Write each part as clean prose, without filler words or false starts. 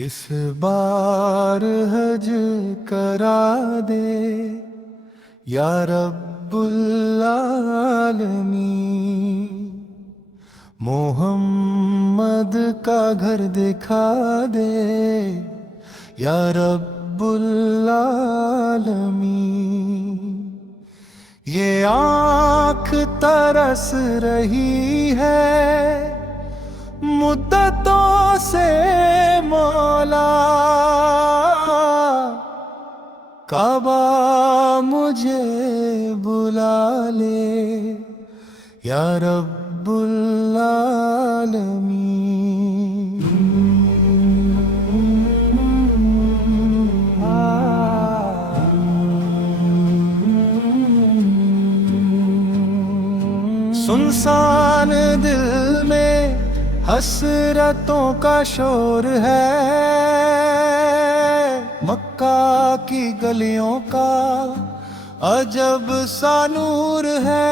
इस बार हज करा दे या रब्बुल आलमीन। मोहम्मद का घर दिखा दे या रब्बुल आलमीन। ये आँख तरस रही है मुद्दतों से मौला, काबा मुझे बुला ले या रब्बुल आलमीन। सुनसान दिल में हसरतों का शोर है, मक्का की गलियों का अजब सा नूर है।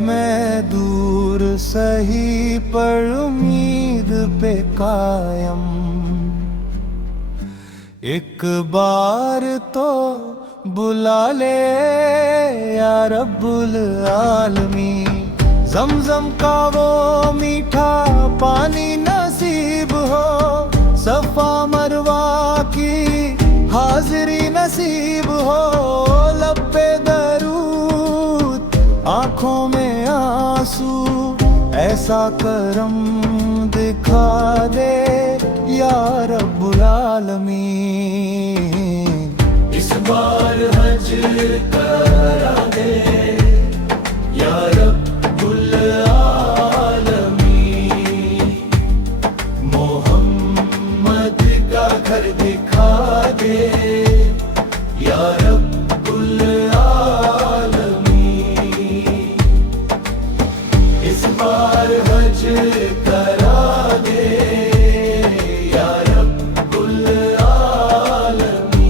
मैं दूर सही पर उम्मीद पे कायम, एक बार तो बुला ले या रब्बुल आलमीन। ज़मज़म का वो मीठा पानी नसीब हो, सफा मरवा की हाजिरी नसीब हो। लब पे दरूद आँखों में आंसू, ऐसा करम दिखा दे या रब्बुल आलमीन। इस बार हज करा दे या रब्बुल आलमीन। मोहम्मद का घर दिखा दे या रब्बुल आलमीन। इस बार हज करा दे या रब्बुल आलमीन।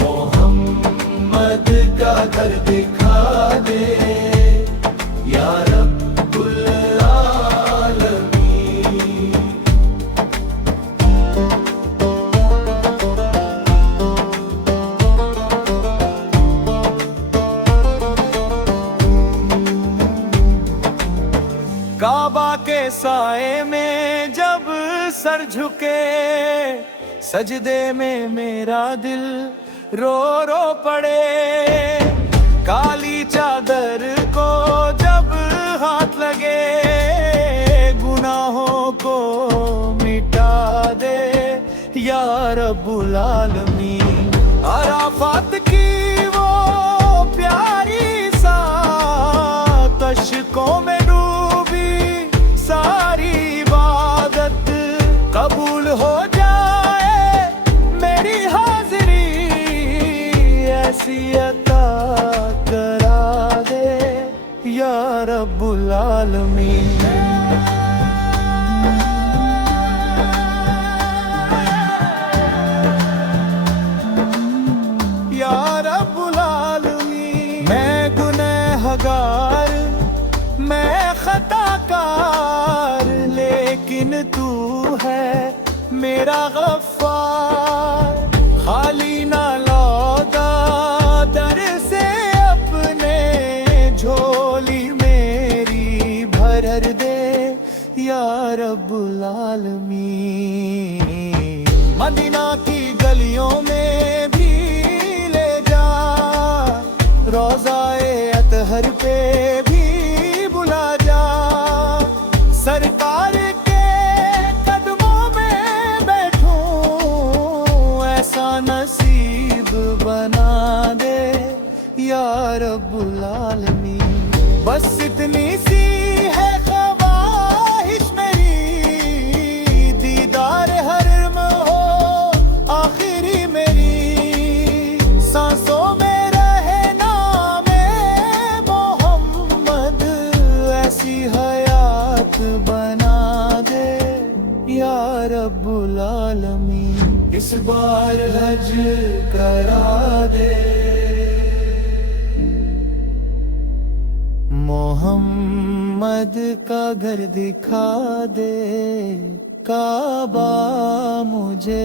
मोहम्मद का घर दिखा दे या रब्बुल आलमीन। काबा के साए में जब सर झुके, सजदे में मेरा दिल रो रो पड़े। काली चादर को जब हाथ लगे, गुनाहों को मिटा दे या रब्बुल आलमीन। अराफात की वो प्यारी सा अशकों में डूबी सारी इबादत, कबूल हो जाए मेरी हाजिरी। ऐसी अता करा दे या रब्बुल आलमीन। या रब्बुल आलमीन। मैं गुनहगार, मैं खताकार, लेकिन तू है मेरा गफ्फार। खाली ना लौटा दर से अपने, झोली मेरी भर दे या रब्बुल आलमीन। मदीना की गलियों में भी ले जा, रोज़ाए अतहर पे भी बुला जा। सरकार के कदमों में बैठूं, ऐसा नसीब बना दे या रब्बुल आलमीन। बस इतनी सी है ख्वाहिश मेरी, दीदार हरम हो आखिरी मेरी। सांसों में रहे नामे मोहम्मद, ऐसी हयात बना दे या रब्बुल आलमीन। इस बार हज करा दे मोहम्मद मोहम्मद का घर दिखा दे, काबा मुझे